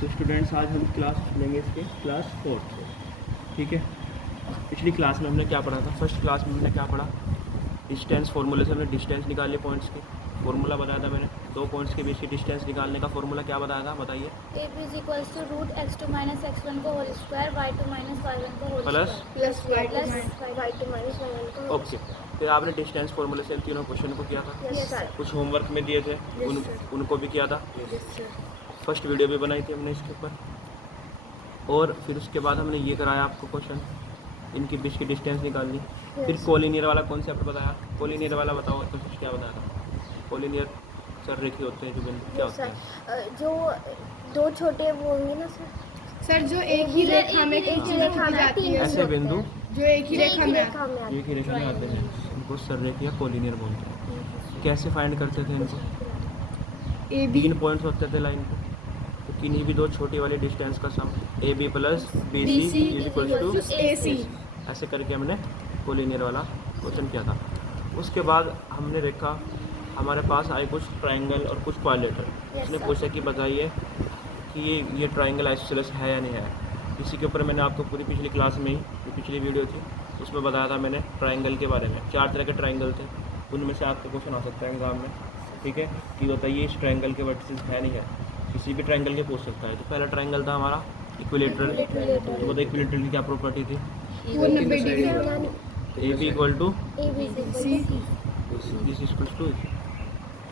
तो स्टूडेंट्स आज हम क्लास लेंगे इसके क्लास 4 से, ठीक है। पिछली क्लास में हमने क्या पढ़ा था? फर्स्ट क्लास में हमने क्या पढ़ा? डिस्टेंस फार्मूले से हमने डिस्टेंस निकाल लिया, पॉइंट्स की फार्मूला बताया था मैंने। दो पॉइंट्स के बीच की डिस्टेंस निकालने का फार्मूला क्या बताया था, बताइए। AB is equals to root x2 minus x1 को whole square y2 minus y1 को whole plus plus y2 minus y1 को ओके। फिर आपने डिस्टेंस फार्मूले से इन तीनों क्वेश्चन को किया था। Yes sir. कुछ होमवर्क में दिए थे, उनको भी किया था। फर्स्ट वीडियो भी बनाई थी हमने इसके ऊपर। और फिर उसके बाद हमने ये कराया आपको क्वेश्चन, इनकी बीच की डिस्टेंस निकालनी। फिर कोलिनियर वाला कॉन्सेप्ट बताया। कोलिनियर वाला बताओ कुछ, क्या बताया था? कोलिनियर सर रेखी होते हैं जो बिंदु, क्या होते हैं? जो दो छोटे वो होंगे ना सर, जो एक ही रेखा में जाती है, ऐसे बिंदु जो एक ही रेखा में एक ही रेखा में आते हैं, उनको सररेखी या कोलिनियर बोलते हैं। कैसे फाइंड करते थे इनको? तीन पॉइंट्स होते थे लाइन पे, तो किन्हीं भी दो छोटी वाली डिस्टेंस का sum AB plus BC is equal to AC, ऐसे करके हमने कोलिनियर वाला क्वेश्चन किया था। उसके बाद हमने देखा हमारे पास आए कुछ ट्रायंगल और कुछ क्वाड्रिलेटरल। उसने पूछा कि बताइए कि ये ट्रायंगल आइसोसेलेस है या नहीं है। इसी के ऊपर मैंने आपको पूरी पिछली क्लास में ही, जो पिछली वीडियो थी उसमें बताया था मैंने ट्रायंगल के बारे में। 4 तरह के ट्रायंगल थे, उनमें से आपका क्वेश्चन आ सकता है एग्जाम में, ठीक है। कि बताइए इस ट्रायंगल के वर्टिसेस है नहीं है, किसी भी ट्रायंगल के पूछ सकता है। तो पहला ट्रायंगल था हमारा इक्विलेटरल। तो बताइए इक्विलेटरल की क्या प्रॉपर्टी थी? AB equal to BC equal to.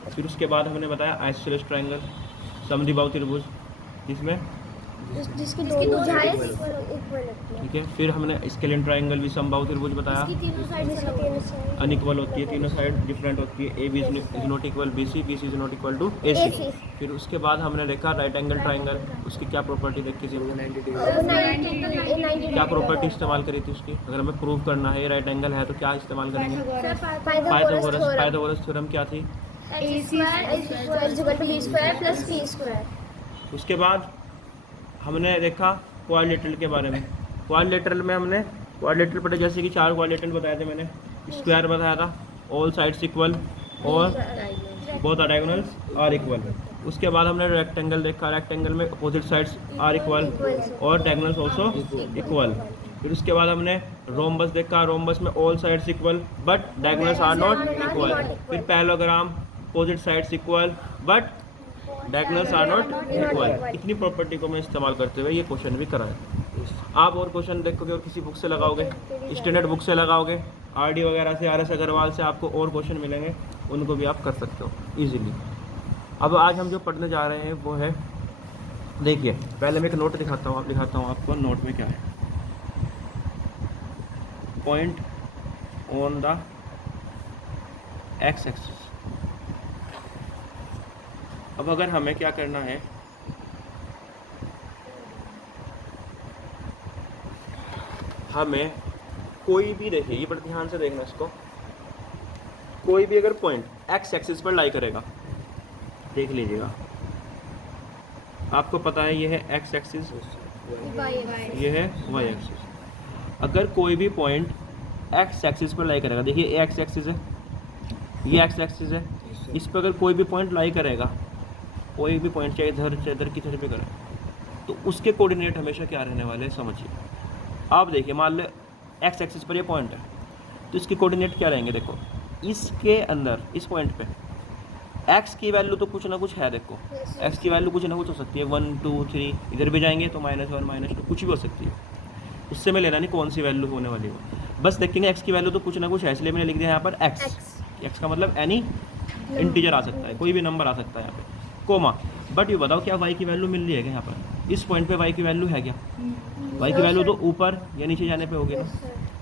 फिर उसके बाद हमने बताया आइसोसेलेस ट्रायंगल, समद्विबाहु त्रिभुज, जिसमें जिसकी दो भुजाएं इक्वल ठीक है। फिर हमने स्केलिन ट्रायंगल भी समबाहु त्रिभुज बताया, अनइक्वल होती है, तीनों साइड डिफरेंट होती है। AB is not equal BC, BC is not equal to AC। फिर उसके बाद हमने देखा राइट एंगल ट्रायंगल, उसकी क्या प्रॉपर्टी देखी थी हमने? क्या प्रॉपर्टी इस्तेमाल करी थी उसकी? अगर हमें प्रूव करना है राइट एंगल है तो क्या इस्तेमाल करेंगे? पाइथागोरस थ्योरम क्या थी? उसके बाद हमने देखा क्वाड्रिलेटरल के बारे में। क्वाड्रिलेटरल में हमने क्वाड्रिलेटरल पर जैसे कि 4 क्वाड्रिलेटरल बताए थे मैंने। स्क्वायर बताया था, ऑल साइड्स इक्वल और बोथ डायगोनल्स आर इक्वल। उसके बाद हमने रेक्टेंगल देखा, रेक्टेंगल में अपोजिट साइड्स आर इक्वल और डायगोनल्स ऑल्सो इक्वल। फिर उसके बाद हमने रोम्बस देखा, रोम्बस में all sides equal but diagonals are not equal. फिर parallelogram, opposite sides equal but diagonals are not equal. इतनी प्रॉपर्टी को मैं इस्तेमाल करते हुए ये क्वेश्चन भी कराया। आप और क्वेश्चन देखोगे और किसी बुक से लगाओगे, स्टैंडर्ड बुक से लगाओगे, RD वगैरह से, RS अग्रवाल से आपको और क्वेश्चन मिलेंगे, उनको भी आप कर सकते हो इजीली। अब आज हम जो पढ़ने जा रहे हैं वो है, देखिए पहले मैं एक नोट दिखाता हूँ आपको नोट में क्या है। Point on the x axis. अब अगर हमें क्या करना है, हमें कोई भी देखिए, ये बड़े ध्यान से देखना इसको, कोई भी अगर पॉइंट एक्स एक्सिस पर लाई करेगा, देख लीजिएगा, आपको पता है ये है एक्स एक्सिस, ये है वाई एक्सिस। अगर कोई भी पॉइंट एक्स एक्सिस पर लाई करेगा, देखिए ये एक्स एक्सिस है, ये एक्स एक्सिस है, इस पर अगर कोई भी पॉइंट लाई करेगा, कोई भी पॉइंट चाहे इधर की तरफ पे करें, तो उसके कोऑर्डिनेट हमेशा क्या रहने वाले हैं समझिए। आप देखिए मान लो एक्स एक्सिस पर ये पॉइंट है, तो इसके कोऑर्डिनेट क्या रहेंगे? देखो इसके अंदर इस पॉइंट पे एक्स की वैल्यू तो कुछ ना कुछ है, देखो एक्स की वैल्यू कुछ ना कुछ हो सकती है, 1 2 3, इधर भी जाएंगे तो -1 -2 कुछ भी हो सकती है। उससे मैं लेना नहीं कौन सी वैल्यू होने वाली हो, बस देखेंगे एक्स की वैल्यू तो कुछ ना कुछ है, इसलिए मैंने लिख दिया यहाँ पर एक्स का मतलब एनी इंटीजर आ सकता है, कोई भी नंबर आ सकता है यहाँ पे, कोमा। बट ये बताओ क्या वाई की वैल्यू मिल रही है क्या यहाँ पर? इस पॉइंट पे वाई की वैल्यू है क्या? वाई की वैल्यू तो ऊपर या नीचे जाने पे होगी ना,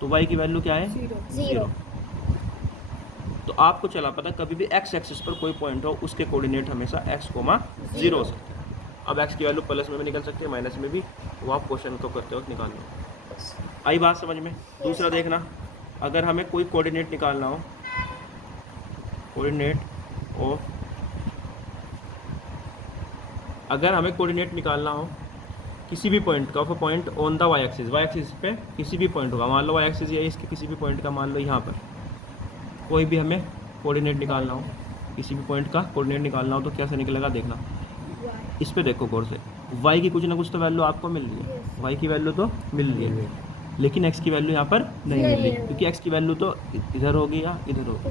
तो वाई की वैल्यू क्या है? 0। तो आपको चला पता कभी भी एक्स एक्सिस पर कोई पॉइंट हो उसके कोऑर्डिनेट हमेशा x, 0 हो सकते हैं। अब x की वैल्यू प्लस में भी निकल सकती है, माइनस में भी, वो आप क्वेश्चन को करते वक्त निकाल लो। आई बात समझ में? दूसरा देखना, अगर हमें कोई कोऑर्डिनेट निकालना हो, कोऑर्डिनेट ऑफ, अगर हमें कोऑर्डिनेट निकालना हो किसी भी पॉइंट का, of a point on the Y axis पे किसी भी पॉइंट होगा, मान लो वाई एक्सिस या इसके किसी भी पॉइंट का, मान लो यहाँ पर कोई भी हमें कोऑर्डिनेट निकालना हो, किसी भी पॉइंट का कोऑर्डिनेट निकालना हो तो कैसे निकलेगा देखना। इस पे देखो गौर से, y की कुछ ना कुछ तो वैल्यू आपको मिल रही है, y की वैल्यू तो मिल रही है, लेकिन x की वैल्यू यहाँ पर नहीं मिल रही, क्योंकि x की वैल्यू तो इधर होगी या इधर होगी,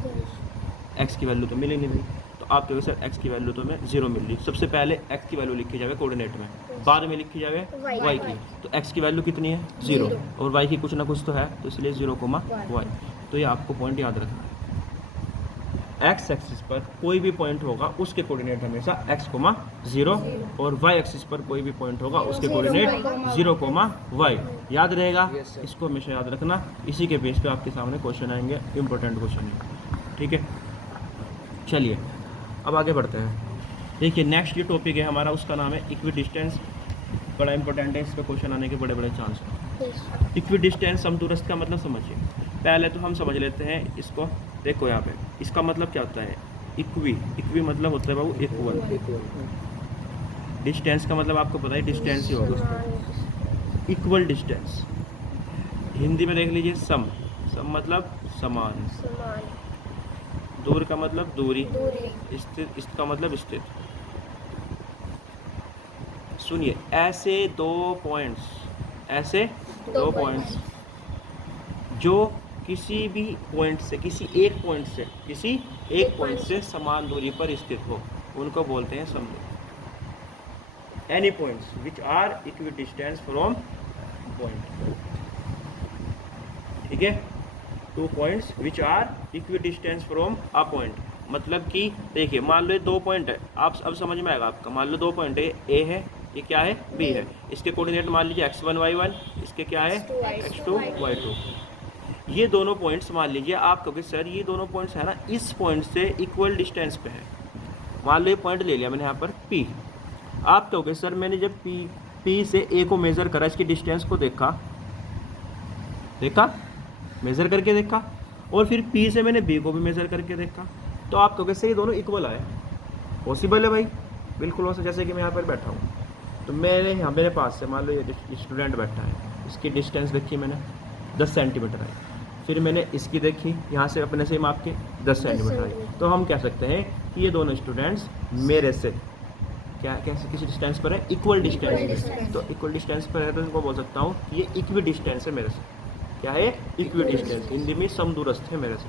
x की वैल्यू तो मिल ही नहीं रही। तो आप कहोगे सर x की वैल्यू तो हमें 0 मिल रही। सबसे पहले x की वैल्यू लिखी जाए कोऑर्डिनेट में, बाद में लिखी जाए y की। तो x की वैल्यू कितनी है 0 और y की कुछ ना कुछ तो है, तो इसलिए 0, y। तो ये आपको पॉइंट याद रखना है, x एक्सिस पर कोई भी पॉइंट होगा उसके कोऑर्डिनेट हमेशा x, 0 और y एक्सिस पर कोई भी पॉइंट होगा उसके कोऑर्डिनेट 0, y। याद रहेगा, इसको हमेशा याद रखना। इसी के बेस पे आपके सामने क्वेश्चन आएंगे, इंपॉर्टेंट क्वेश्चन है, ठीक है। चलिए अब आगे बढ़ते हैं। देखिए नेक्स्ट ये टॉपिक है हमारा, उसका नाम है इक्विडिस्टेंस। बड़ा इंपॉर्टेंट है, इस पर क्वेश्चन आने के बड़े बड़े चांस हैं। इक्विडिस्टेंस समदूरस्थ का मतलब समझिए। पहले तो हम समझ लेते हैं इसको। देखो यहाँ पे इसका मतलब क्या होता है, इक्वी मतलब होता है बाबू इक्वल। डिस्टेंस का मतलब आपको पता है डिस्टेंस ही होगा, इक्वल डिस्टेंस। हिंदी में देख लीजिए सम मतलब समान, दूर का मतलब दूरी, स्थित का मतलब स्थित। सुनिए, ऐसे दो पॉइंट्स जो किसी भी पॉइंट से, किसी एक पॉइंट से समान दूरी पर स्थित हो, उनको बोलते हैं समदूर। Any points which are equidistance from point, ठीक है। 2 points which are equidistance from a point, मतलब कि देखिए मान लो 2 पॉइंट है, आप अब समझ में आएगा आपका। मान लो 2 पॉइंट है, ए है, ये क्या है बी है। इसके कोऑर्डिनेट मान लीजिए x1 y1, इसके क्या है x2 y2। ये दोनों पॉइंट्स मान लीजिए, आप कहोगे सर ये दोनों पॉइंट्स है ना इस पॉइंट से इक्वल डिस्टेंस पे है। मान लो ये पॉइंट ले लिया मैंने यहाँ पर P। आप कहोगे सर मैंने जब P से A को मेज़र करा, इसकी डिस्टेंस को देखा मेज़र करके देखा, और फिर P से मैंने B को भी मेज़र करके देखा, तो आप कहोगे सर ये दोनों इक्वल आए। पॉसिबल है भाई, बिल्कुल हो सकता। जैसे कि मैं यहाँ पर बैठा हूँ, तो मेरे पास से मान लो ये स्टूडेंट बैठा है, इसकी डिस्टेंस देखी मैंने 10 सेंटीमीटर आई, फिर मैंने इसकी देखी यहाँ से अपने से माप के 10 सेंटीमीटर आई, तो हम कह सकते हैं कि ये दोनों स्टूडेंट्स मेरे से क्या कैसे किसी डिस्टेंस पर है, इक्वल डिस्टेंस पर। तो इक्वल डिस्टेंस पर है तो इनको बोल सकता हूँ कि ये इक्वी डिस्टेंस है मेरे से। क्या है इक्वी डिस्टेंस, हिंदी में समदूरस्थ है मेरे से।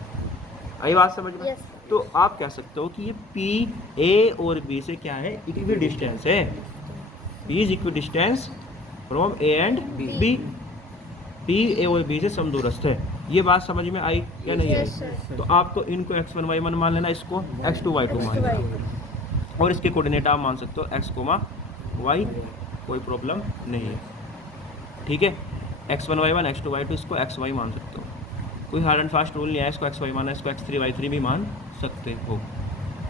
आई बात समझ में? तो आप कह सकते हो कि ये P A और B से क्या है इक्वी डिस्टेंस है। P is equi distance from A and B। P A और B से समदूरस्थ है। ये बात समझ में आई या नहीं आई? तो आपको इनको x1 y1 मान लेना, इसको x2 y2 मान लेना, और इसके कोऑर्डिनेट आप मान सकते हो x, y, कोई प्रॉब्लम नहीं है, ठीक है। x1 y1 x2 y2 इसको x y मान सकते हो, कोई हार्ड एंड फास्ट रूल नहीं है इसको x y माना, इसको x3 y3 भी मान सकते हो,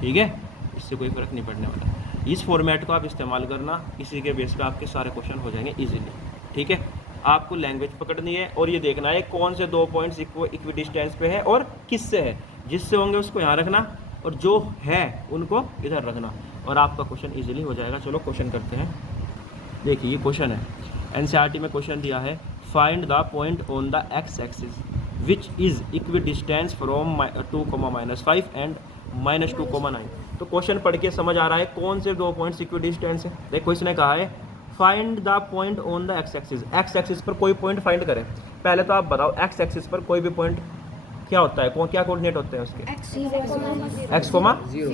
ठीक है। इससे कोई फ़र्क नहीं पड़ने वाला। इस फॉर्मेट को आप इस्तेमाल करना, इसी के बेस पे आपके सारे क्वेश्चन हो जाएंगे इजीली, ठीक है। आपको लैंग्वेज पकड़नी है और ये देखना है कौन से 2 पॉइंट्स इक्वी डिस्टेंस पे है और किससे है। जिससे होंगे उसको यहाँ रखना और जो है उनको इधर रखना, और आपका क्वेश्चन इजीली हो जाएगा। चलो क्वेश्चन करते हैं। देखिए ये क्वेश्चन है, एनसीईआरटी में क्वेश्चन दिया है, find the point on the x axis which is equi distance from 2, -5 and -2, 9। तो क्वेश्चन पढ़ के समझ आ रहा है कौन से 2 पॉइंट्स इक्वी डिस्टेंस है। देखो इसने कहा है find the point on the x axis. X axis पर कोई पॉइंट फाइंड करें। पहले तो आप बताओ एक्स एक्सिस पर कोई भी पॉइंट क्या होता है, क्या कोऑर्डिनेट होते हैं उसके? x,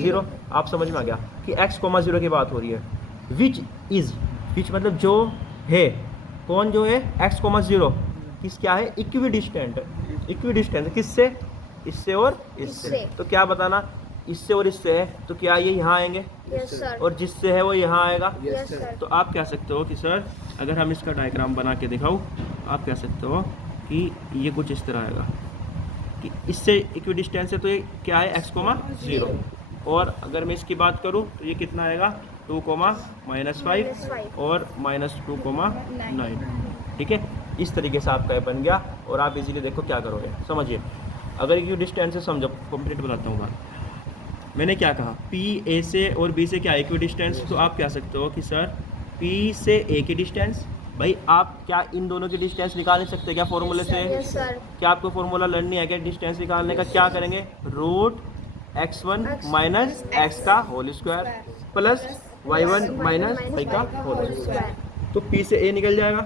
0। आप समझ में आ गया कि x, 0 की बात हो रही है। विच मतलब जो है, कौन जो है x, 0 किस क्या है इक्वी डिस्टेंट किससे? इससे और इससे। तो क्या बताना, इससे और इससे है तो क्या ये यहाँ आएंगे? और जिससे है वो यहाँ आएगा। तो आप कह सकते हो कि सर अगर हम इसका डायग्राम बना के दिखाऊँ, आप कह सकते हो कि ये कुछ इस तरह आएगा कि इससे इक्वी डिस्टेंस है तो ये क्या है x, 0। और अगर मैं इसकी बात करूँ तो ये कितना आएगा 2, -5 और -2, 9, ठीक है। इस तरीके से आपका बन गया और आप इजीली देखो क्या करोगे, समझिए। अगर इक्वी डिस्टेंस से समझो, कंप्लीट बताता हूँ बात। मैंने क्या कहा, P A से और B से क्या इक्वी डिस्टेंस, तो आप कह सकते हो कि सर P से A की डिस्टेंस, भाई आप क्या इन दोनों की डिस्टेंस निकाल नहीं सकते क्या फॉर्मूले से? क्या आपको फॉर्मूला लर्न नहीं है क्या डिस्टेंस निकालने का? क्या करेंगे, √x1 - x का whole square plus y1 minus y का होल स्क्वायर। तो p से a निकल जाएगा।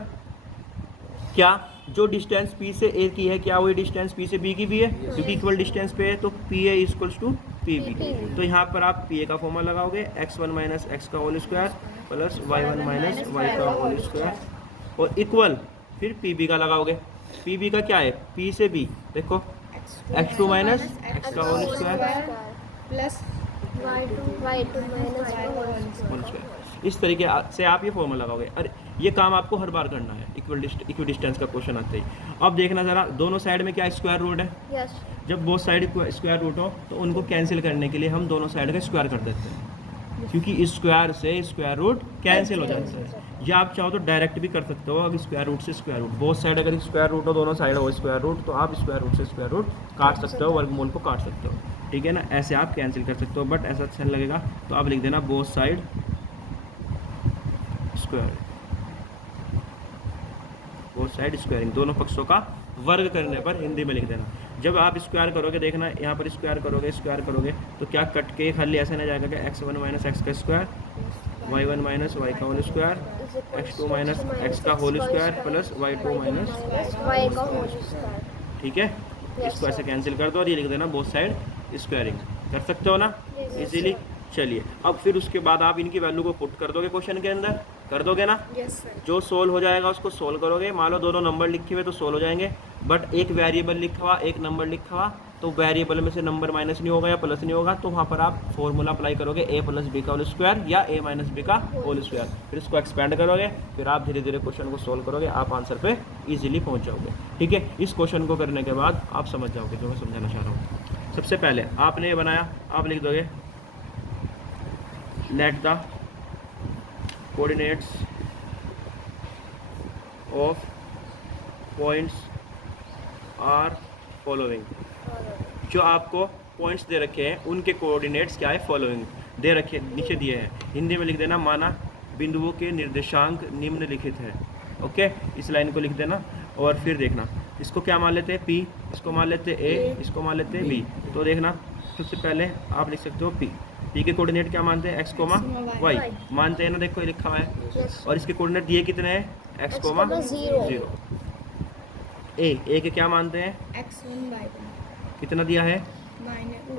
क्या जो डिस्टेंस p से a की है, क्या वही डिस्टेंस p से b की भी है? क्योंकि इक्वल डिस्टेंस पे है, तो pa इक्वल्स टू pb। तो यहाँ पर आप pa का फॉर्मूला लगाओगे, x1 माइनस x का whole square plus y1 minus y का होल स्क्वायर और इक्वल फिर pb का लगाओगे। pb का क्या है? p से b, देखो x2 माइनस x का whole square plus y2 minus y का होल होल स्क्वायर। इस तरीके से आप ये फॉर्मूला लगाओगे। अरे ये काम आपको हर बार करना है, इक्वल डिस्टेंस का क्वेश्चन आते ही। अब देखना ज़रा, दोनों साइड में क्या स्क्वायर रूट है? यस। जब बोथ साइड स्क्वायर रूट हो तो उनको कैंसिल करने के लिए हम दोनों साइड का स्क्वायर कर देते हैं, क्योंकि स्क्वायर से स्क्वायर रूट कैंसिल हो जाता है। या आप चाहो तो डायरेक्ट भी कर सकते हो, अब स्क्वायर रूट से स्क्वायर रूट, बोथ साइड अगर स्क्वायर रूट हो, दोनों साइड हो स्क्वायर रूट, तो आप स्क्वायर रूट से स्क्वायर रूट काट सकते हो, वर्गमूल को काट सकते हो, ठीक है ना। ऐसे आप कैंसिल कर सकते हो, बट ऐसा अच्छा लगेगा तो आप लिख देना both side square, both side squaring, दोनों पक्षों का वर्ग करने पर हिंदी में लिख देना। जब आप स्क्वायर करोगे, देखना यहाँ पर स्क्वायर करोगे तो क्या कट के खाली ऐसे ना जाएगा कि x1 माइनस एक्स का स्क्वायर, y1 माइनस y का whole square, x2 minus x का whole square plus y2 minus y का होल स्क्वायर। ठीक है। स्क्वायर से कैंसिल कर दो और ये लिख देना बोथ साइड स्क्वायरिंग। कर सकते हो ना इजीली। चलिए अब फिर उसके बाद आप इनकी वैल्यू को पुट कर दोगे क्वेश्चन के अंदर, कर दोगे ना। Yes sir. जो सोल्व हो जाएगा उसको सोल्व करोगे। मान लो दोनों नंबर लिखे हुए तो सोल्व हो जाएंगे, बट एक वेरिएबल लिखा हुआ एक नंबर लिखा हुआ, तो वेरिएबल में से नंबर माइनस नहीं होगा या प्लस नहीं होगा, तो वहाँ पर आप फॉर्मूला अप्लाई करोगे a प्लस बी का होल स्क्वायर या a माइनस बी का होल स्क्वायर। फिर इसको एक्सपेंड करोगे, फिर आप धीरे धीरे क्वेश्चन को सोल्व करोगे, आप आंसर पे इजीली पहुँच जाओगे। ठीक है, इस क्वेश्चन को करने के बाद आप समझ जाओगे जो मैं समझाना चाह रहा हूँ। सबसे पहले आपने ये बनाया, आप लिख दोगे let the coordinates of points are following. जो आपको पॉइंट्स दे रखे हैं उनके कोऑर्डिनेट्स क्या है, फॉलोइंग दे रखे, नीचे दिए हैं। हिंदी में लिख देना माना बिंदुओं के निर्देशांक निम्नलिखित है। ओके, इस लाइन को लिख देना और फिर देखना इसको क्या मान लेते हैं, P, इसको मान लेते हैं A, इसको मान लेते हैं B। तो देखना सबसे पहले आप लिख सकते हो P के कोऑर्डिनेट क्या मानते हैं, x, y मानते हैं ना, देखो ये लिखा हुआ है। और इसके कोऑर्डिनेट दिए कितने हैं, x, 0। A के क्या मानते हैं, x1 y1 कितना दिया है,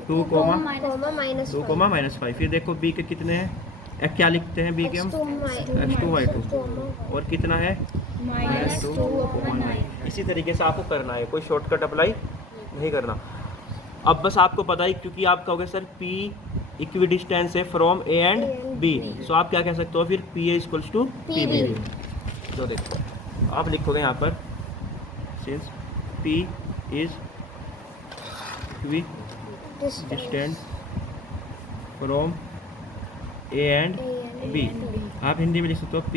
2, 2, -5। फिर देखो B के कितने हैं, क्या लिखते हैं B के हम, x2 y2 और कितना है -2/9। इसी तरीके से आपको करना है, कोई शॉर्टकट अप्लाई नहीं करना। अब बस आपको पता ही, क्योंकि आप कहोगे सर P इक्वी डिस्टेंस है फ्रॉम A एंड B, सो आप क्या कह सकते हो फिर PA इक्वल्स टू PB। तो देखो आप लिखोगे यहाँ पर since P is equi distance from A and B। आप हिंदी में लिख सकते हो P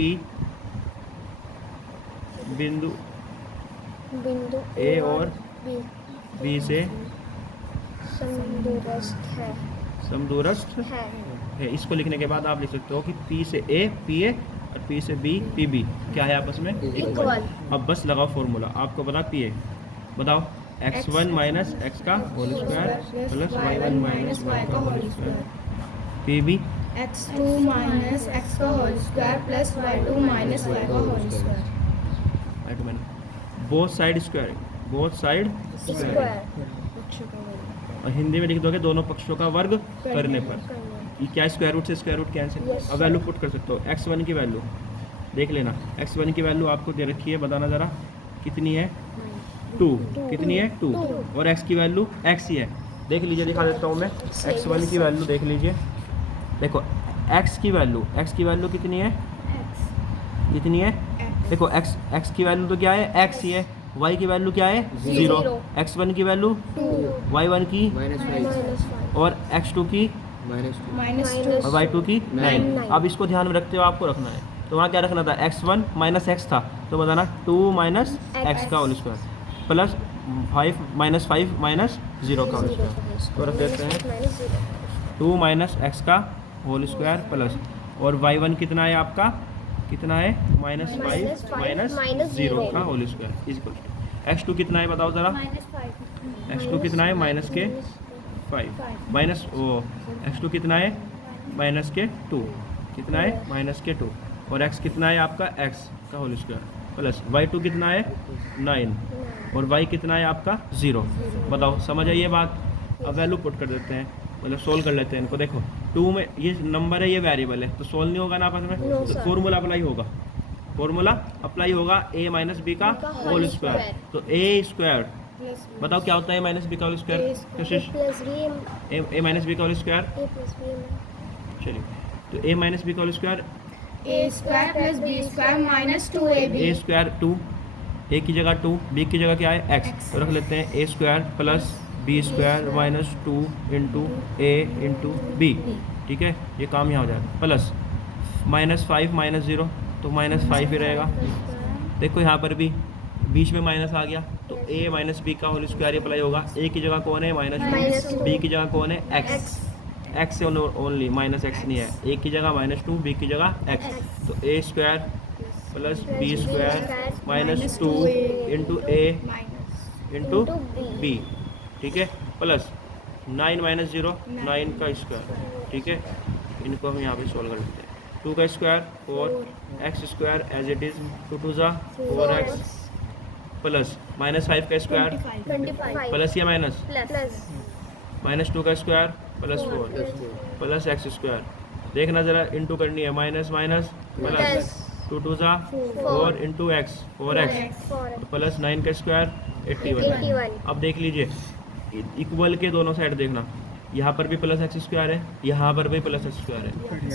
बिंदु A और B से समदूरस्थ है। इसको लिखने के बाद आप लिख सकते हो कि P से A PA और P से B PB क्या है आपस में, इक्वल। अब बस लगाओ फॉर्मूला, आपको बता PA बताओ, x1 माइनस x का whole square plus y1 minus y का whole square, PB x2 minus x का whole square plus y2 minus y का whole square. Both side square, both side square. और हिंदी में लिख दोगे दोनों पक्षों का वर्ग करने पर। ये क्या स्क्वायर रूट से स्क्वायर रूट कैंसिल। अब वैल्यू पुट कर सकते हो, x1 की वैल्यू देख लेना, x1 की वैल्यू आपको दे रखी है, बताना ज़रा कितनी है, 2, कितनी है 2, और x की वैल्यू x ही है। देख लीजिए, दिखा देता हूँ मैं, x1 की वैल्यू देख लीजिए, देखो x की वैल्यू कितनी है, कितनी है, देखो x की वैल्यू तो क्या है, x ही है, y की वैल्यू क्या है 0, x1 की वैल्यू 2, y1 की -5 और x2 की -2 और y2 की 9। अब इसको ध्यान में रखते हो, आपको रखना है, तो वहाँ क्या रखना था, x1 माइनस x था, तो बताना 2 माइनस x का होल स्क्वायर प्लस 5 माइनस 0 का होल स्क्वायर। तो रख देते हैं 2 माइनस x का होल स्क्वायर प्लस, और y1 कितना है आपका, कितना है -5 माइनस 0 का whole square is equal to x2 कितना है बताओ ज़रा, x2 कितना है माइनस के 5 माइनस ओ x2 कितना है माइनस के 2, कितना है माइनस के 2 और x कितना है आपका x का होल स्क्वायर प्लस y2 कितना है 9 और y कितना है आपका 0। बताओ समझ आई ये बात। अब वैल्यू पुट कर देते हैं, मतलब सोल्व कर लेते हैं इनको। देखो 2 में ये नंबर है, ये वेरिएबल है, तो सोल्व नहीं होगा ना आपस में, तो फॉर्मूला अप्लाई होगा, फॉर्मूला अप्लाई होगा a माइनस बी का होल स्क्वायर। तो a स्क्वायर बताओ क्या होता है माइनस बी का होल स्क्वायर, कोशिश a माइनस बी का होल स्क्वायर। चलिए तो a माइनस बी का whole square a square plus b square minus 2ab। a square 2, a की जगह 2, b की जगह क्या है x, तो रख लेते हैं a square plus b square minus 2 into a into b। ठीक है, ये काम यहाँ हो जाएगा प्लस माइनस 5 माइनस 0 तो माइनस 5 ही रहेगा। देखो यहाँ पर भी बीच में माइनस आ गया, तो a माइनस बी का होल स्क्वायर अप्लाई होगा। a की जगह कौन है माइनस 2, b की जगह कौन है x से ओनली, माइनस x नहीं है। a की जगह माइनस 2, b की जगह x, तो a square plus b square minus 2 into a into b। ठीक है, प्लस 9 माइनस 0 9 का स्क्वायर। ठीक है, इनको हम यहाँ पे सोल्व कर लेते हैं। 2 का square 4 x square as it is 2 2 ज़ा 4x प्लस माइनस 5 का स्क्वायर 25 प्लस या माइनस माइनस 2 का square plus 4 plus X square. देखना ज़रा इंटू करनी है, माइनस माइनस प्लस 2 2 ज़ा 4 इंटू एक्स 4x प्लस 9 का स्क्वायर 81। अब देख लीजिए इक्वल के दोनों साइड देखना, यहाँ पर भी प्लस एक्स स्क्वायर है, यहाँ पर भी प्लस एक्स स्क्वायर है।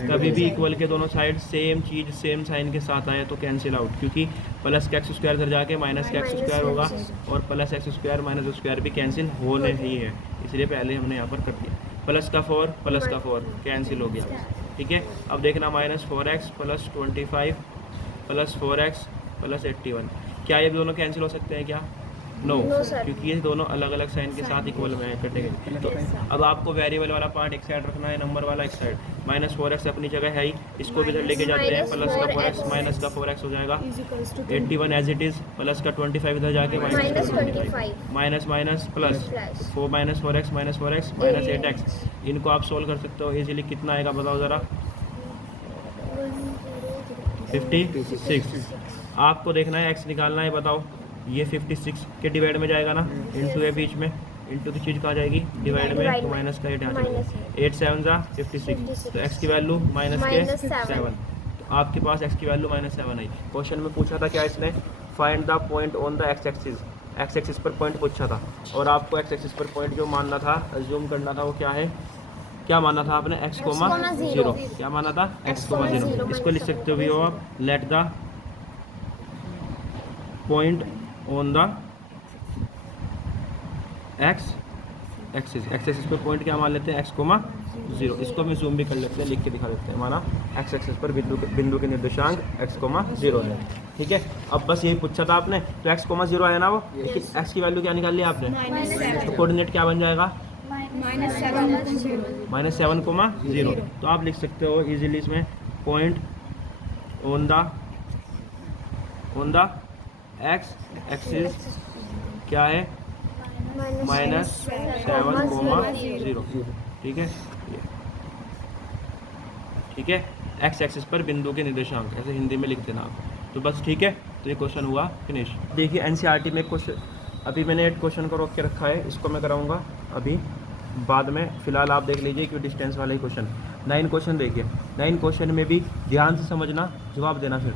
कभी भी इक्वल के दोनों साइड सेम चीज़ सेम साइन के साथ आए तो कैंसिल आउट, क्योंकि प्लस का एक्स स्क्वायर इधर जाके माइनस का एक्स स्क्वायर होगा और plus X square minus square भी कैंसिल होने ही है, इसलिए पहले हमने यहाँ पर कर दिया। प्लस का 4 कैंसिल हो गया। ठीक है, अब देखना minus 4x plus 25 plus 4x plus 81, क्या ये दोनों कैंसिल हो सकते हैं क्या? नो क्योंकि ये दोनों अलग अलग साइन के साथ इक्वल में कटेंगे। तो अब आपको वेरिएबल वाला पार्ट एक साइड रखना है, नंबर वाला एक साइड। माइनस 4x अपनी जगह है ही, इसको भी इधर लेके जाते हैं, प्लस का 4x माइनस का 4x हो जाएगा 81 एज इट इज़, प्लस का 25 इधर जाके minus 25 minus minus plus 4 minus 4x minus 8x। इनको आप सोल्व कर सकते हो इजीली। कितना आएगा बताओ ज़रा? 56। आपको देखना है x निकालना है, बताओ ये 56 के डिवाइड में जाएगा ना, इंटू है बीच में, इंटू की चीज़ कहाँ जाएगी डिवाइड में, तो माइनस का 8 आ जाएगा। 8 7 जा 56, तो x की वैल्यू माइनस के 7, तो आपके पास x की वैल्यू -7 आई। क्वेश्चन में पूछा था क्या इसने, find the point on the x axis पर पॉइंट पूछा था, और आपको x एक्सिस पर पॉइंट जो मानना था, अज्यूम करना था, वो क्या है, क्या माना था आपने? x, 0। क्या माना था? x, 0। इसको लिख सकते हो आप, let the point on the x axis पर पॉइंट क्या मान लेते हैं? x, 0। इसको हम जूम भी कर लेते हैं, लिख के दिखा देते हैं। माना x एक्सिस पर बिंदु के निर्देशांक x, 0 है। ठीक है, अब बस यही पूछा था आपने, तो x, 0 आया ना वो, लेकिन x की वैल्यू क्या निकाल लिया आपने? तो कोऑर्डिनेट क्या बन जाएगा? -7,0। तो आप लिख सकते हो इजीली इसमें, point on the x axis क्या है? -7,0। ठीक है, ठीक है, x एक्सिस पर बिंदु के निर्देशांक, ऐसे हिंदी में लिख देना आप। तो बस ठीक है, तो ये क्वेश्चन हुआ फिनिश। देखिए एनसीईआरटी में क्वेश्चन, अभी मैंने 8 क्वेश्चन को रोक के रखा है, इसको मैं कराऊंगा अभी बाद में। फिलहाल आप देख लीजिए क्यों डिस्टेंस वाले ही क्वेश्चन 9 क्वेश्चन देखिए। 9 क्वेश्चन में भी ध्यान से समझना, जवाब देना। फिर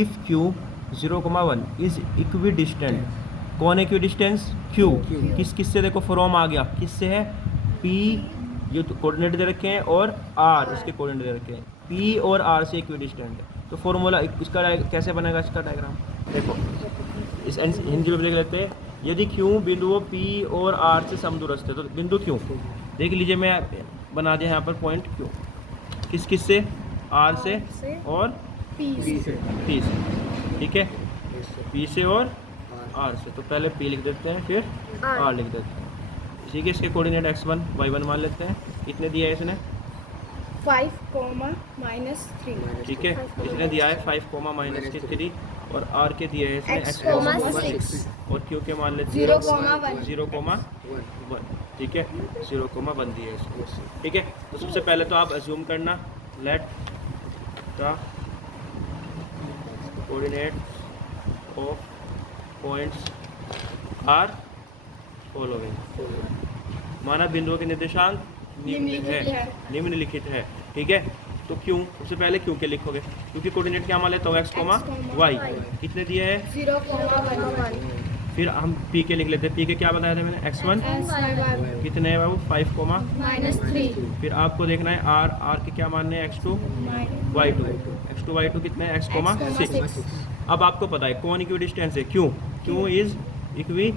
if q 0,1 is equi distant, कौन है इक्वी डिस्टेंस? q। किस से देखो फ्रॉम आ गया, किससे है? p, ये तो कोऑर्डिनेट दे रखे हैं, और r इसके कोऑर्डिनेट दे रखे हैं। p और r से इक्वी डिस्टेंट है, तो फॉर्मूला इसका कैसे बनेगा? इसका डायग्राम देखो, इस हिंदी में देख लेते हैं। यदि q बिंदुओं p और r से समदूरस्थ है, तो बिंदु q देख लीजिए, मैं बना दिया यहाँ पर पॉइंट q, किस से? r से और p से। ठीक है, p से और r से, तो पहले p लिख देते हैं, फिर r लिख देते हैं। ठीक है, इसके कोऑर्डिनेट x1 y1 मान लेते हैं। कितने दिया है इसने? 5, -3। ठीक है, इसने दिया है 5, -3, और r के दिए हैं इसने x, 6, और q के मान लेते हैं 0,1। ठीक है, 0,1 दिए है इसने। ठीक है, तो सबसे पहले तो आप अज्यूम करना, let the coordinates of points are following. माना बिंदुओं के निर्देशांक निम्नलिखित है। ठीक है, तो क्यों, सबसे पहले क्यों के लिखोगे, क्योंकि कोऑर्डिनेट क्या मान लेता हूँ x, y कितने दिए हैं 0, 1, फिर हम p के लिख लेते हैं। p के क्या बताया था मैंने x1 कितने है बाबू 5, -3, फिर आपको देखना है r के क्या मानने हैं x2 y2 कितने हैं x, 6। अब आपको पता है कौन इक्वी डिस्टेंस है, क्यों is equi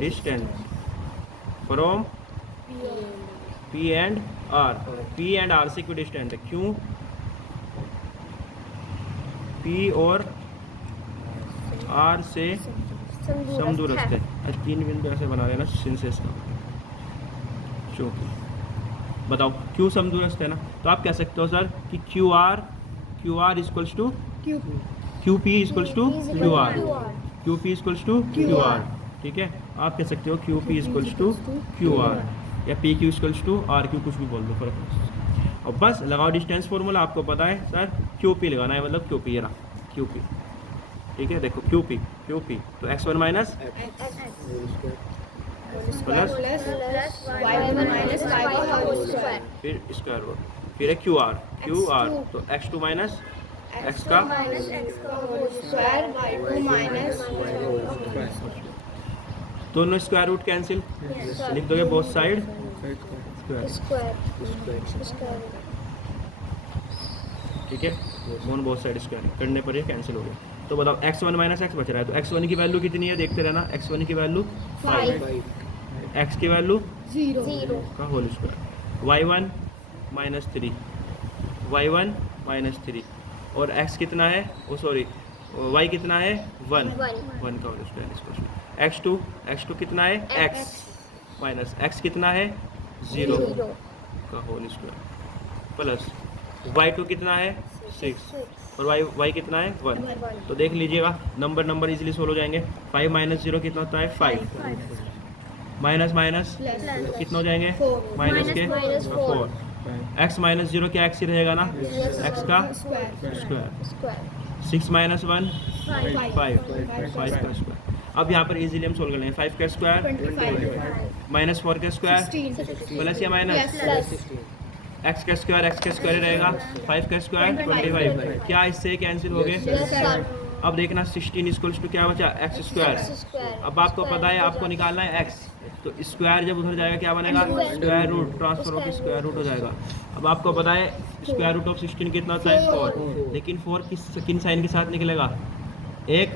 distance from P and R से इक्वी डिस्टेंस है। क्यों P और R से समदूरस्थ है। आज 3 बिंदु ऐसे बना लेना सिंसेस का, क्योंकि बताओ क्यों समदूरस्थ है ना, तो आप कह सकते हो सर कि Q R equals to Q P equals to Q R. ठीक है, आप कह सकते हो Q P equals to Q R या P Q equals to R Q, कुछ भी बोल दो, फर्क नहीं। और बस लगाओ डिस्टेंस फॉर्मूला, आपको पता है सर क्यू पी लगाना है, मतलब क्यू पी, ये रहा क्यू पी। ठीक है, देखो क्यू पी तो x1 माइनस प्लस फिर स्क्वायर रूट, फिर है क्यू आर तो x2 माइनस x का दोनों स्क्वायर रूट कैंसिल, लिख दोगे बोथ साइड स्क्वायर। ठीक है, दोनों बोथ साइड स्क्वायर करने पर ये कैंसिल हो गया। तो बताओ x1 माइनस x बच रहा है, तो x1 की वैल्यू कितनी है, देखते रहना। x1 की वैल्यू 5, x की वैल्यू 0 का होल स्क्वायर, y1 माइनस 3 और x कितना है, y कितना है 1 का होल स्क्वायर। x2 कितना है x माइनस x कितना है 0 का होल स्क्वायर प्लस y2 कितना है 6 और y कितना है 1। तो देख लीजिएगा नंबर इजीली सोल्व हो जाएंगे। 5 माइनस 0 कितना होता है 5, माइनस कितना हो जाएंगे माइनस के 4, x माइनस 0 क्या x ही रहेगा ना, x का स्क्वायर, 6 माइनस 1 5 का स्क्वायर। अब यहाँ पर इजीली हम सोल्व कर लेंगे। 5 का स्क्वायर माइनस 4 का स्क्वायर प्लस या माइनस x का स्क्वायर ही रहेगा, 5 का स्क्वायर 25, क्या इससे कैंसिल हो गए। अब देखना 16 इक्वल्स टू क्या बचा x स्क्वायर। अब आपको पता है आपको निकालना है x, तो स्क्वायर जब उधर जाएगा क्या बनेगा स्क्वायर रूट, ट्रांसफर होकर स्क्वायर रूट हो जाएगा। अब आपको पता है स्क्वायर रूट ऑफ 16 कितना होता है 4, लेकिन 4 किन साइन के साथ निकलेगा, एक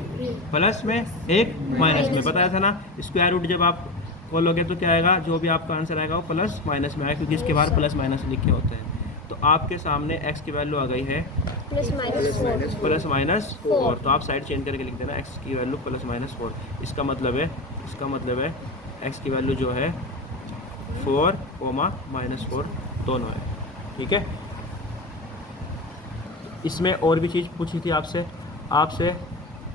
प्लस में एक माइनस में, बताया था ना। स्क्वायर रूट जब आप खोलोगे तो क्या आएगा, जो भी आपका आंसर आएगा वो प्लस माइनस में आएगा, क्योंकि इसके बाहर प्लस माइनस लिखे होते हैं। तो आपके सामने x की वैल्यू आ गई है प्लस माइनस 4, तो आप साइड चेंज करके लिख देना x की वैल्यू प्लस माइनस 4। इसका मतलब है x की वैल्यू जो है 4, -4 दोनों है। ठीक है, इसमें और भी चीज़ पूछी थी आपसे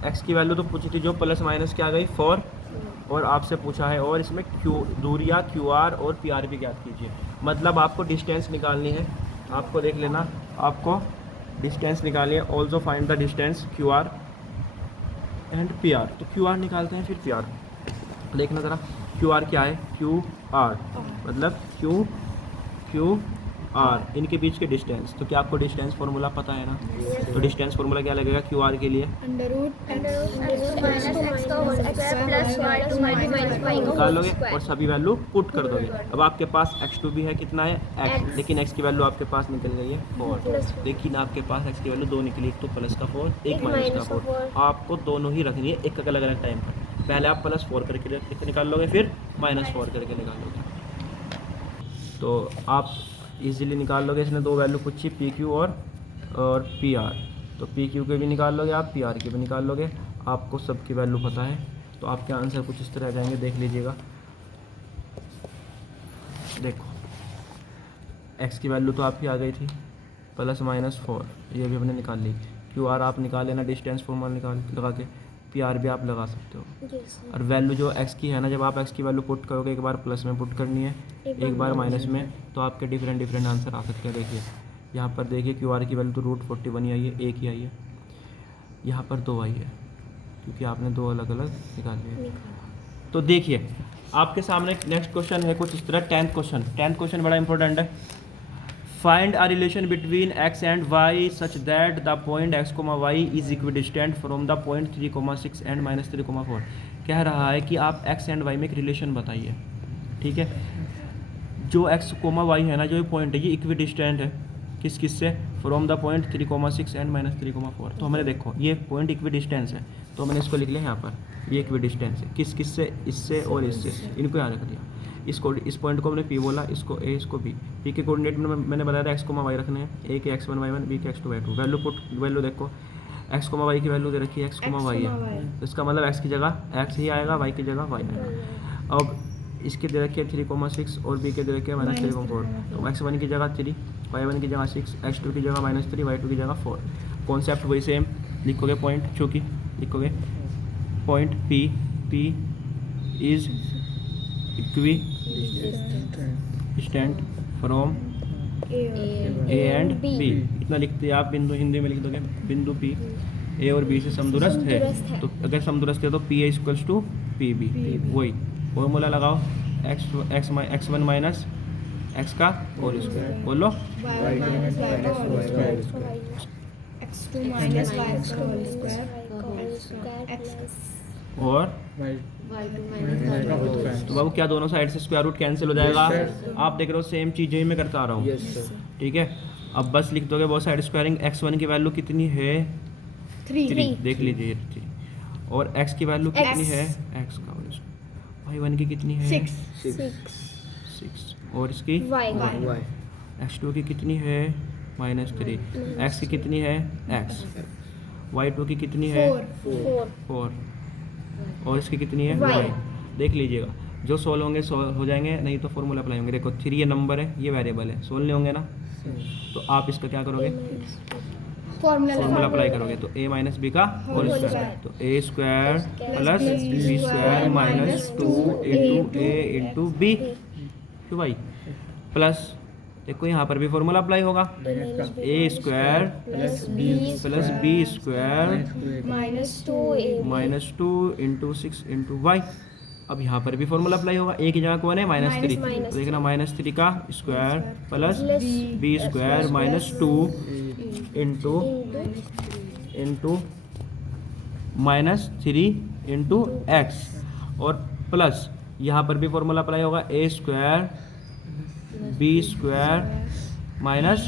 x की वैल्यू तो पूछी थी जो प्लस माइनस क्या आ गई 4, और आपसे पूछा है और इसमें दूरियाँ QR और PR भी ज्ञात कीजिए। मतलब आपको डिस्टेंस निकालनी है, आपको देख लेना, आपको डिस्टेंस निकालनी है। Also find the distance QR and PR। तो QR निकालते हैं फिर PR। देखना ज़रा QR क्या है, QR मतलब QR इनके बीच के डिस्टेंस। तो क्या आपको डिस्टेंस फार्मूला पता है ना, तो डिस्टेंस फार्मूला क्या लगेगा QR के लिए, निकाल लोगे और सभी वैल्यू पुट कर दोगे। अब आपके पास x2 भी है, कितना है x, लेकिन x की वैल्यू आपके पास निकल गई है 4, लेकिन आपके पास x की वैल्यू 2 निकली, एक तो प्लस का 4 एक माइनस का 4। आपको दोनों ही रखनी है एक अलग अलग टाइम पर, पहले आप +4 करके निकाल लोगे, फिर -4 करके निकाल लोगे। तो आप इजीली निकाल लोगे। इसने 2 वैल्यू पूछी PQ और PR, तो PQ के भी निकाल लोगे आप, PR के भी निकाल लोगे। आपको सबकी वैल्यू पता है, तो आपके आंसर कुछ इस तरह आ जाएंगे, देख लीजिएगा। देखो x की वैल्यू तो आपकी आ गई थी प्लस माइनस 4, ये भी हमने निकाल ली। QR आप निकाल लेना डिस्टेंस फॉर्मूला लगा के। पी आर भी आप लगा सकते हो। Yes, sir. और वैल्यू जो एक्स की है ना, जब आप एक्स की वैल्यू पुट करोगे, एक बार प्लस में पुट करनी है, एक बार माइनस में, तो आपके डिफरेंट आंसर आ सकते हैं। देखिए यहाँ पर देखिए क्यू आर की वैल्यू तो √41 ही आई है, एक ही आई है, यहाँ पर 2 आई है क्योंकि आपने 2 अलग अलग निकाले हैं। तो देखिए आपके सामने नेक्स्ट क्वेश्चन है कुछ इस तरह, 10th क्वेश्चन बड़ा इंपॉर्टेंट है। Find a relation between x and y such that the point x, y is equidistant from the point 3,6 and -3,4। कह रहा है कि आप x एंड y में एक रिलेशन बताइए, ठीक है। जो x, y है ना, जो ये पॉइंट है ये इक्विडिस्टेंट है किस से, फ्रॉम द पॉइंट 3,6 एंड -3,4। तो हमने देखो ये पॉइंट इक्विडिस्टेंस है, तो मैंने इसको लिख लिया यहाँ पर, ये इक्विडिस्टेंस है किस से, इससे और इससे, इनको यहाँ रख दिया। इस पॉइंट को हमने P बोला, इसको A, इसको B। P के कोऑर्डिनेट में मैंने बताया था x, y रखने हैं, A के x1 y1, B के x2 y2। वैल्यू देखो x, y की वैल्यू दे रखी है, x, y है, तो इसका मतलब x की जगह x ही आएगा, y की जगह y आएगा। अब इसके दे रखी है 3,6 और B के दे रखी है -3,4, तो x1 की जगह 3, y1 की जगह 6, x2 की जगह -3, y2 की जगह 4। कॉन्सेप्ट वही सेम लिखोगे, पॉइंट चूँकि लिखोगे point P is equidistant from A and B। इतना लिखते हैं आप, बिंदु हिंदी में लिख दोगे, बिंदु P A और B से समदूरस्थ है। तो अगर समदूरस्थ है तो P A equals to PB। वही फॉर्मूला लगाओ, x1 माइनस x का होल स्क्वायर, बोलो x2 minus y का whole square और तो बाबू क्या दोनों साइड से स्क्वायर रूट कैंसिल हो जाएगा। आप देख रहे हो सेम चीज़ें ही मैं करता आ रहा हूँ, ठीक है। अब बस लिख दोगे बहुत साइड स्क्वायरिंग, x1 की वैल्यू कितनी है 3, देख लीजिए 3, और x की वैल्यू कितनी है, x का होल स्क्वायर, y1 की कितनी है 6, और इसकी x2 की कितनी है -3, x की कितनी है x, y2 की कितनी है 4, और इसकी कितनी है y। देख लीजिएगा, जो सोल्व होंगे सोल्व हो जाएंगे, नहीं तो फॉर्मूला अप्लाई होंगे। देखो 3 ये नंबर है, ये वेरिएबल है, सोल्व नहीं होंगे ना, तो आप इसका क्या करोगे, फॉर्मूला अप्लाई करोगे। तो a माइनस बी का होल स्क्वायर, तो a square plus b square minus 2 into a into B, तो भाई प्लस देखो यहाँ पर भी फॉर्मूला अप्लाई होगा, a square plus b square minus 2 into 6 into Y. अब यहाँ पर भी फॉर्मूला अप्लाई होगा, a की जगह कौन है -3, तो देखना -3 का square plus b square minus 2 into -3 into x, और प्लस यहाँ पर भी फॉर्मूला अप्लाई होगा, a square b square minus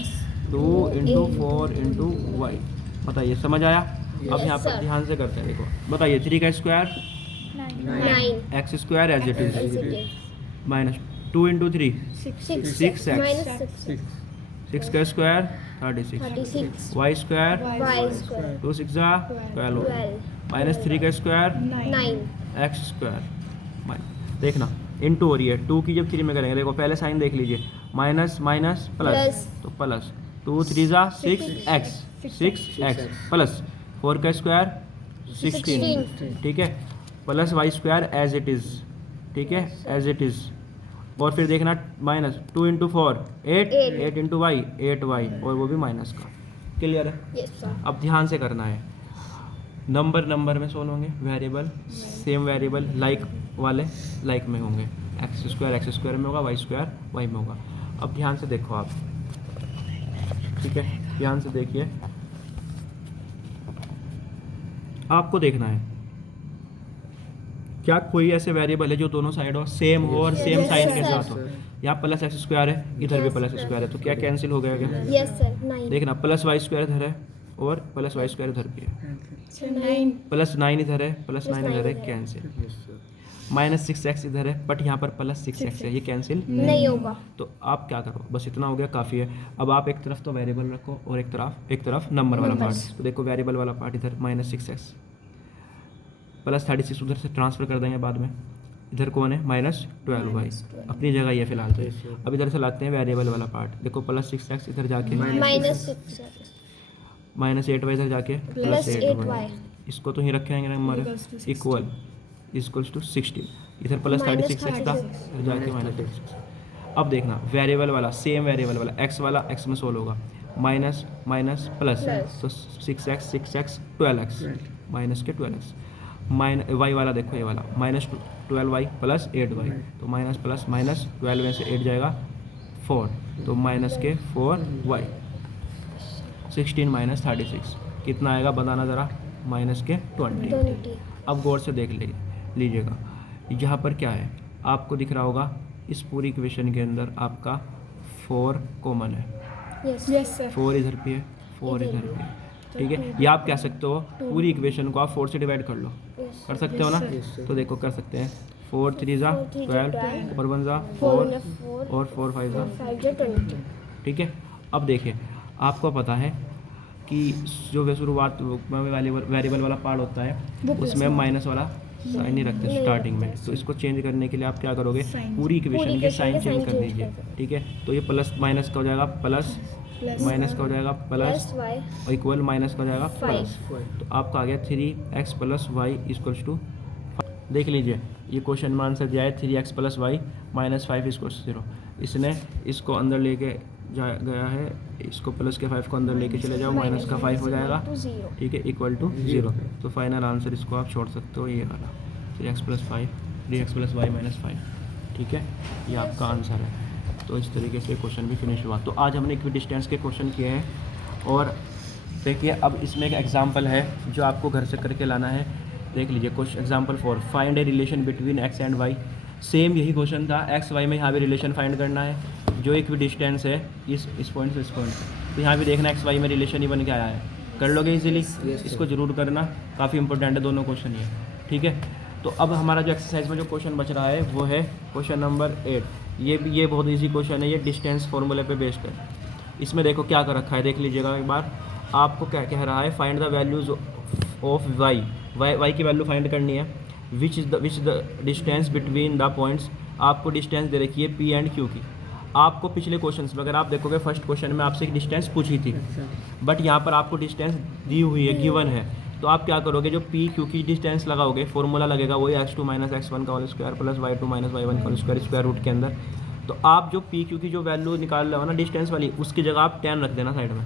2 into 4 into Y. बताइए समझ आया। अब यहाँ पर ध्यान से करते हैं, देखो बताइए 3 का square 9, X square as it is minus 2 into 3 6 X, 6 का स्क्वायर 36, वाई स्क्वायर 2 6 12, -3 का स्क्वायर 9, एक्स स्क्वायर। देखना इंटू हो रही है, 2 की जब 3 में करेंगे, देखो पहले साइन देख लीजिए, माइनस माइनस प्लस, तो प्लस 2 3 6 एक्स प्लस 4 का स्क्वायर 16, ठीक है, plus Y square as it is, ठीक है एज इट इज़, और फिर देखना minus 2 into 4 8 into Y 8 Y, और वो भी माइनस का। क्लियर है। अब ध्यान से करना है, नंबर में सोल्व होंगे, वेरिएबल सेम वेरिएबल लाइक वाले लाइक में होंगे, एक्स स्क्वायर में होगा, वाई में होगा। अब ध्यान से देखो आप, ठीक है, ध्यान से देखिए, आपको देखना है क्या कोई ऐसे वेरिएबल है जो दोनों साइड हो सेम हो और सेम साइन के साथ हो। यहाँ प्लस एक्स स्क्वायर है, इधर भी प्लस स्क्वायर है, तो क्या कैंसिल हो गया क्या? Yes sir, 9। देखना प्लस वाई स्क्वायर इधर है और प्लस वाई स्क्वायर इधर भी है, प्लस 9 इधर है, प्लस 9 इधर है, कैंसिल। -6x इधर है, बट यहाँ पर +6x है, ये कैंसिल नहीं होगा। तो आप क्या करो, बस इतना हो गया, काफ़ी है। अब आप एक तरफ तो वेरिएबल रखो और एक तरफ नंबर वाला पार्ट। तो देखो वेरिएबल वाला पार्ट इधर -6x +36 उधर से ट्रांसफ़र कर देंगे बाद में। इधर कौन है -12y, अपनी जगह ये फिलहाल तो। अब इधर से लाते हैं वेरिएबल वाला पार्ट, देखो +6x इधर जाके -6 -8y इधर जाके +8y इसको तो ही रखेंगे हमारे इक्वल इक्वल्स टू 16, इधर प्लस 36 एक्स था जाके -36। अब देखना वेरिएबल वाला सेम वेरिएबल वाला एक्स वाला एक्स में सोल्व होगा, माइनस माइनस प्लस, तो 6x 12x माइनस के 12x, वाई वाला देखो ये वाला -12y प्लस 8y, तो माइनस प्लस माइनस 12 में से 8 जाएगा 4, तो माइनस के 4y, 16 माइनस 36 कितना आएगा बताना ज़रा, माइनस के 20। अब गौर से देख लीजिएगा यहाँ पर क्या है, आपको दिख रहा होगा इस पूरी इक्वेशन के अंदर आपका 4 कॉमन है, यस सर। 4 इधर पे है 4 इधर पे है, ठीक है। या आप कह सकते हो पूरी इक्वेशन को आप 4 से डिवाइड कर लो, कर सकते हो ना, तो देखो कर सकते हैं 4 3 ज़ा 12 और 1 ज़ा 4 और 4 5 ज़ा 20, ठीक है। अब देखिए आपको पता है कि जो शुरुआत वेरिएबल वाला पार्ट होता है उसमें माइनस वाला साइन नहीं रखते स्टार्टिंग में, तो इसको चेंज करने के लिए आप क्या करोगे, पूरी इक्वेशन के साइन चेंज कर दीजिए, ठीक है। तो ये प्लस माइनस का हो जाएगा प्लस, माइनस का हो जाएगा प्लस और इक्वल माइनस का हो जाएगा प्लस, तो आपका आ गया 3x + y = 5। देख लीजिए ये क्वेश्चन में आंसर दिया है 3x + y -5 = 0। इसने इसको अंदर लेके गया है, इसको प्लस के 5 को अंदर लेके चले जाओ, माइनस का 5 हो जाएगा, ठीक है, इक्वल टू 0। तो फाइनल आंसर इसको आप छोड़ सकते हो, ये वाला 3x + 5 3x + y -5, ठीक है, ये आपका आंसर है। तो इस तरीके से क्वेश्चन भी फिनिश हुआ। तो आज हमने इक्विडिस्टेंस के क्वेश्चन किए हैं, और देखिए अब इसमें एक एग्जाम्पल है जो आपको घर से करके लाना है। देख लीजिए question example 4, find a relation between x and y। Same यही क्वेश्चन था, x y में यहाँ भी रिलेशन फाइंड करना है, जो इक्विडिस्टेंस है इस पॉइंट से इस पॉइंट, तो यहाँ भी देखना x y में रिलेशन ही बन के आया है, कर लोगे इजीली। इसको जरूर करना, काफ़ी इंपॉर्टेंट है दोनों क्वेश्चन ये, ठीक है। तो अब हमारा जो एक्सरसाइज में जो क्वेश्चन बच रहा है वो है क्वेश्चन नंबर 8। ये बहुत इजी क्वेश्चन है, ये डिस्टेंस फॉर्मूले पे बेस्ड है। इसमें देखो क्या कर रखा है, देख लीजिएगा एक बार। आपको क्या कह रहा है, find the values of Y की वैल्यू फाइंड करनी है, which the distance between the points. आपको डिस्टेंस दे रखी है पी एंड क्यू की। आपको पिछले क्वेश्चन में अगर आप देखोगे फर्स्ट क्वेश्चन में आपसे एक डिस्टेंस पूछी थी, बट यहाँ पर आपको डिस्टेंस दी हुई है, गिवन है। तो आप क्या करोगे, जो पी क्यू की डिस्टेंस लगाओगे, फॉर्मूला लगेगा वही x2 - x1 का whole square plus y2 - y1 का होल स्क्वायर स्क्वायर रूट के अंदर। तो आप जो पी क्यू की जो वैल्यू निकाल रहे हो ना डिस्टेंस वाली, उसकी जगह आप 10 रख देना साइड में,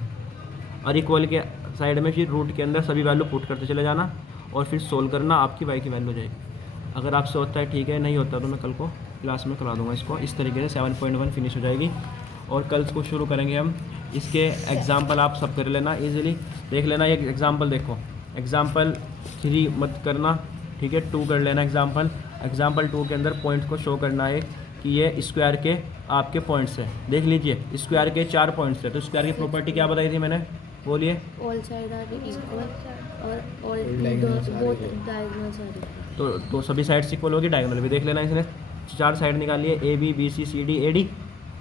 और इक्वल के साइड में फिर रूट के अंदर सभी वैल्यू पुट करते चले जाना, और फिर सोल्व करना, आपकी y की वैल्यू हो जाएगी। अगर आपसे होता है ठीक है, नहीं होता तो मैं कल को क्लास में करवा दूंगा इसको। इस तरीके से 7.1 फिनिश हो जाएगी, और कल को शुरू करेंगे हम। इसके एग्जाम्पल आप सब कर लेना इजीली, देख लेना। एक एग्जाम्पल देखो, एग्जाम्पल 3 मत करना, ठीक है, 2 कर लेना। एग्जाम्पल 2 के अंदर पॉइंट को शो करना है कि ये स्क्वायर के आपके पॉइंट्स हैं। देख लीजिए स्क्वायर के 4 पॉइंट्स हैं, तो स्क्वायर की प्रॉपर्टी क्या बताई थी मैंने, बोलिए। ऑल साइड आर इक्वल और all both diagonals are equal. तो सभी साइड्स इक्वल होगी, डायगोनल भी देख लेना। इसने 4 साइड निकाली है, A B C C D A D,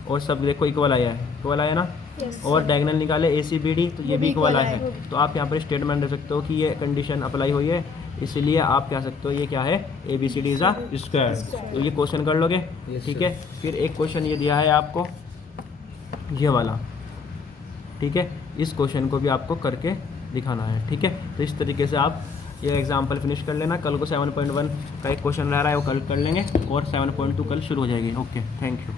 और सब देखो इक्वल आया है, इक्वल आया ना। और डायगोनल निकाले ए सी बी डी, तो ये भी इक्वल आया है। तो आप यहाँ पर स्टेटमेंट दे सकते हो कि ये कंडीशन अप्लाई हुई है, इसलिए आप कह सकते हो ये क्या है, A B C D is a square. तो ये क्वेश्चन कर लोगे, ठीक है। फिर एक क्वेश्चन ये दिया है आपको, ये वाला, ठीक है। इस क्वेश्चन को भी आपको करके दिखाना है, ठीक है। तो इस तरीके से आप ये एग्जाम्पल फिनिश कर लेना। कल को 7.1 का एक क्वेश्चन रह रहा है, वो कल कर लेंगे, और 7.2 कल शुरू हो जाएगी। Okay, thank you.